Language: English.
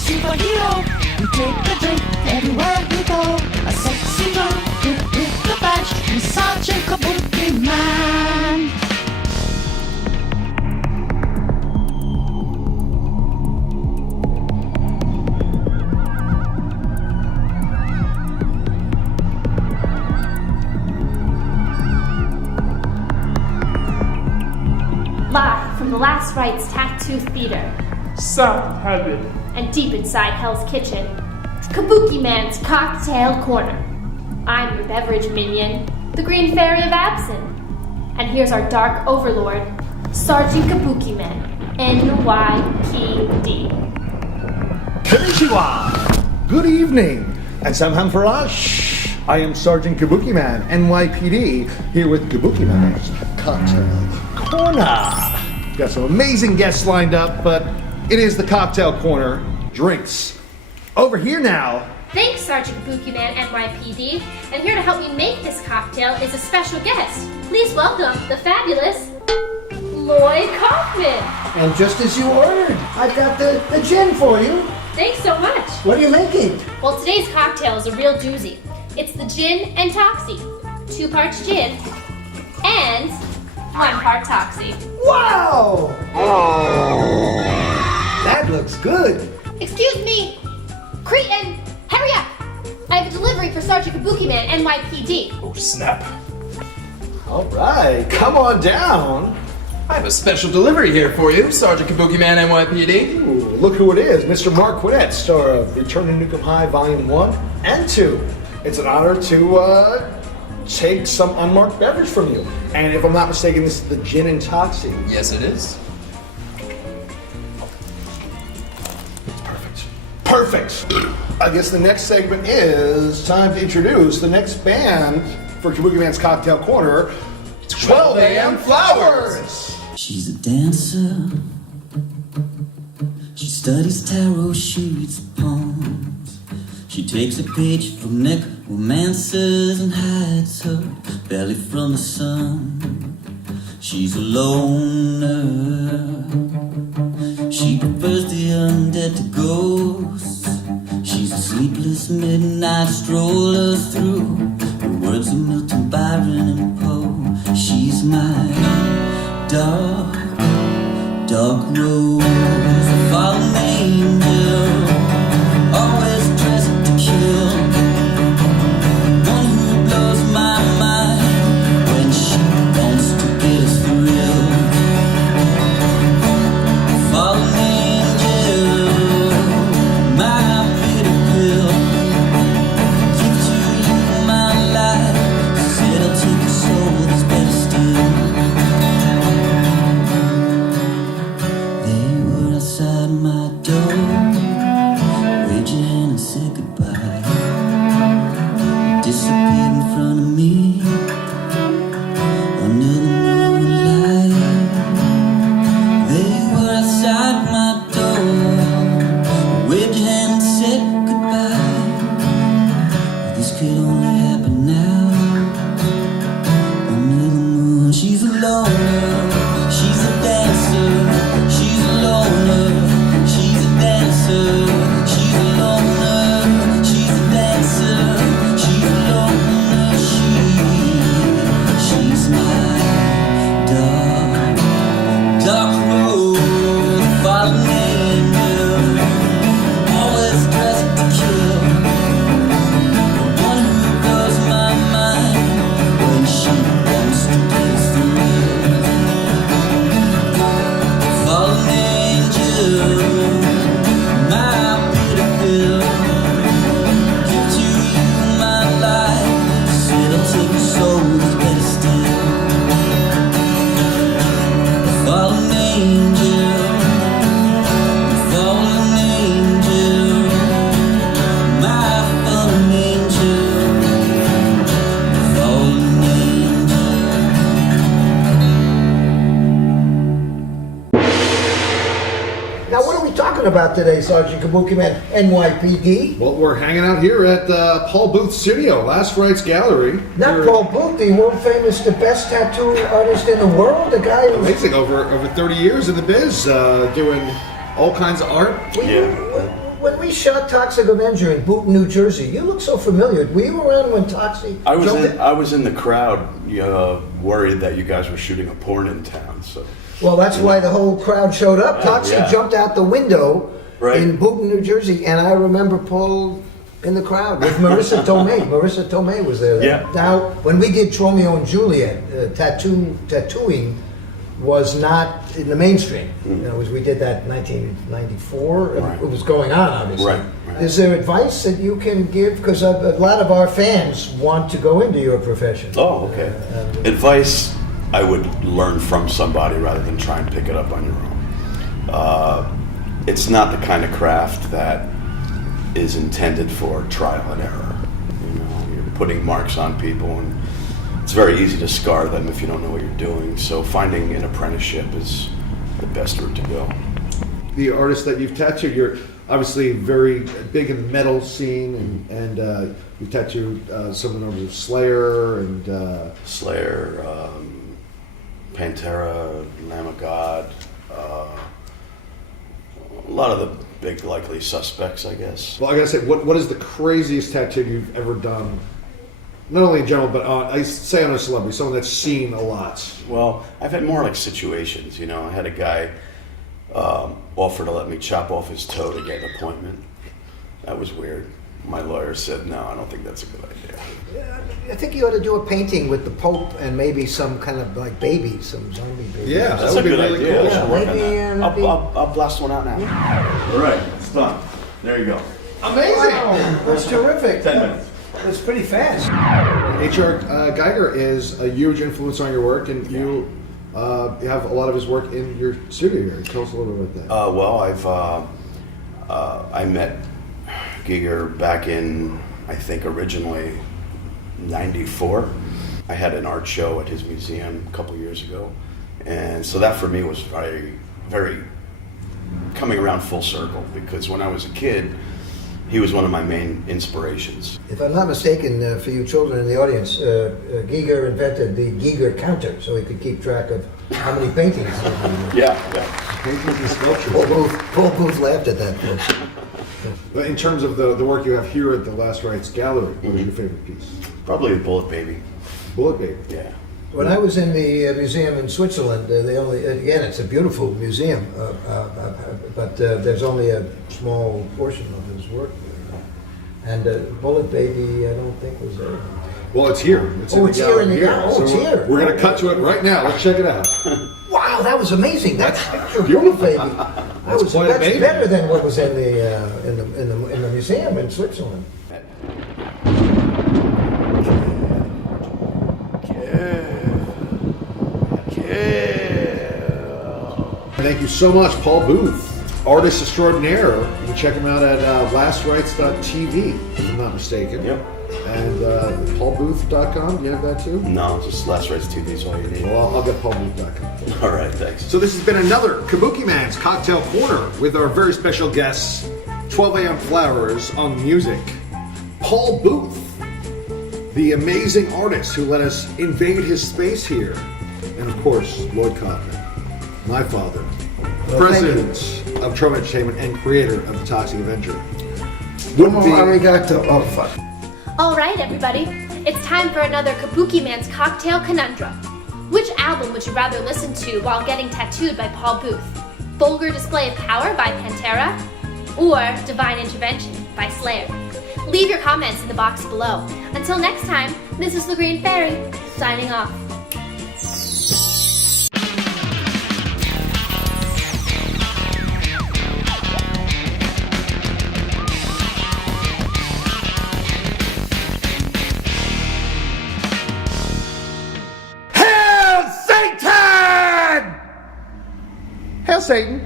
superhero. We take the drink everywhere we go. A sexy girl with the badge. He's Sergeant Kabukiman. Live from the Last Rites Tattoo Theater South Heaven and deep inside Hell's Kitchen, KABUKIMAN'S Cocktail Corner. I'm your beverage minion, the Green Fairy of Absinthe. And here's our dark overlord, Sergeant Kabukiman NYPD. Konnichiwa! Good evening, and samham farash. I am Sergeant Kabukiman NYPD, here with Kabukiman's Cocktail Corner. Got some amazing guests lined up, but it is the Cocktail Corner. Drinks. Over here now. Thanks, Sergeant Kabukiman NYPD. And here to help me make this cocktail is a special guest. Please welcome the fabulous LLOYD Kaufman. And just as you ordered, I've got the gin for you. Thanks so much. What are you making? Well, today's cocktail is a real doozy. It's the gin and Toxie. 2 parts gin and 1 part Toxie. Wow! That looks good. Excuse me, Cretin, hurry up! I have a delivery for Sergeant Kabukiman NYPD. Oh, snap. All right, come on down. I have a special delivery here for you, Sergeant Kabukiman NYPD. Ooh, look who it is, Mr. Mark Quinnett, star of Return to Nukem High Volume 1 and 2. It's an honor to take some unmarked beverage from you. And if I'm not mistaken, this is the gin and Toxie. Yes, it is. Perfect. I guess the next segment is time to introduce the next band for Kabukiman's Cocktail Corner, 12 a.m. Flowers. She's a dancer. She studies tarot, she reads poems. She takes a page from necromancers and hides her belly from the sun. She's a loner. She prefers the undead to ghosts. She's a sleepless midnight stroller through the words of Milton, Byron, and Poe. She's my dark, dark rose, a fallen angel, always dressed to kill. One who blows my mind when she wants to get a thrill. Fallen angel, my bitter pill. Give to you my life, said I'll take your soul that's better still. They were outside my door, waved your hand and said goodbye. Disappeared in front of me, under the moonlight. They were outside my door, waved your hand and said goodbye. This could only happen now, under the moon. She's a loner, she's a dancer, she's a loner, she's a dancer, she's a loner, she's a dancer, she's a loner, she's my dark, dark road, fallen angel, always dressed to kill. One who blows my mind when she wants to taste the real. Fallen angel, my bitter pill. Give to you my life, said I'll take your soul that's better still. Fallen angel, fallen angel, my fallen angel, fallen angel. Now, what are we talking about today, Sergeant Kabukiman NYPD? Well, we're hanging out here at Paul Booth's studio, Last Rites Gallery. Not Paul Booth, the world famous, the best tattoo artist in the world, the guy who's... Amazing, over 30 years in the biz, doing all kinds of art. Well, when we shot Toxic Avenger in Boonton, New Jersey, you look so familiar. Were you around when Toxie? I was in the crowd, worried that you guys were shooting a porn in town. So. Well, that's why the whole crowd showed up. Toxie Yeah. jumped out the window Right. in Boonton, New Jersey, and I remember Paul in the crowd with Marissa Tomei. Marissa Tomei was there. Yeah. Now, when we did Romeo and Juliet, tattooing was not in the mainstream. We did that in 1994. Right. It was going on, obviously. Right. Is there advice that you can give? Because a lot of our fans want to go into your profession. Oh, okay. Advice I would learn from somebody rather than try and pick it up on your own. It's not the kind of craft that is intended for trial and error. You're putting marks on people, and it's very easy to scar them if you don't know what you're doing. So finding an apprenticeship is the best route to go. The artists that you've tattooed, you're obviously very big in the metal scene, and you've tattooed someone over Slayer and Slayer, Pantera, Lamb of God, a lot of the big likely suspects, I guess. Well, I gotta say, what is the craziest tattoo you've ever done? Not only in general, but I say on a celebrity, someone that's seen a lot. Well, I've had more like situations. I had a guy offer to let me chop off his toe to get an appointment. That was weird. My lawyer said, no, I don't think that's a good idea. I think you ought to do a painting with the Pope and maybe some kind of like baby, some zombie baby. Yeah, That's that would a be good really idea. cool. I should work on maybe, that. maybe- I'll blast one out now. All right, it's done. There you go. Amazing! Wow, that's terrific. 10 minutes. That's pretty fast. H.R. Geiger is a huge influence on your work, and you have a lot of his work in your studio here. Tell us a little bit about that. Well, I met Giger back in, I think, originally '94. I had an art show at his museum a couple years ago, and so that for me was very, very coming around full circle, because when I was a kid, he was one of my main inspirations. If I'm not mistaken, for you children in the audience, Giger invented the Giger counter so he could keep track of how many paintings. Yeah. Paintings and sculptures. Paul Booth laughed at that. But in terms of the work you have here at the Last Rites Gallery, what was your favorite piece? Probably the Bullet Baby. Bullet Baby. Yeah. When I was in the museum in Switzerland, again, it's a beautiful museum, but there's only a small portion of his work there. And Bullet Baby, I don't think was there. Well, it's here. It's Oh, it's here in the gallery. Oh, it's So here. We're going to cut to it right now. Let's check it out. Wow, that was amazing. That's picture beautiful. Bullet Baby. That's quite a That's baby. better than what was in the museum in Switzerland. Thank you so much, Paul Booth, artist extraordinaire. You can check him out at lastrites.tv, if I'm not mistaken. Yep. And paulbooth.com, do you have that too? No, just Last Rites TV is all you need. Well, I'll get paulbooth.com. All right, thanks. So this has been another KABUKIMAN'S Cocktail Corner with our very special guests, 12 a.m. Flowers on music, Paul Booth, the amazing artist who let us invade his space here, and of course, Lloyd Kaufman, my father, president of Troma Entertainment and creator of the Toxic Avenger. Arigato. Oh, fuck. All right, everybody. It's time for another KABUKIMAN'S Cocktail Conundrum. Which album would you rather listen to while getting tattooed by Paul Booth? Vulgar Display of Power by Pantera? Or Divine Intervention by Slayer? Leave your comments in the box below. Until next time, this is the Green Fairy, signing off. Hail Satan! Hail Satan!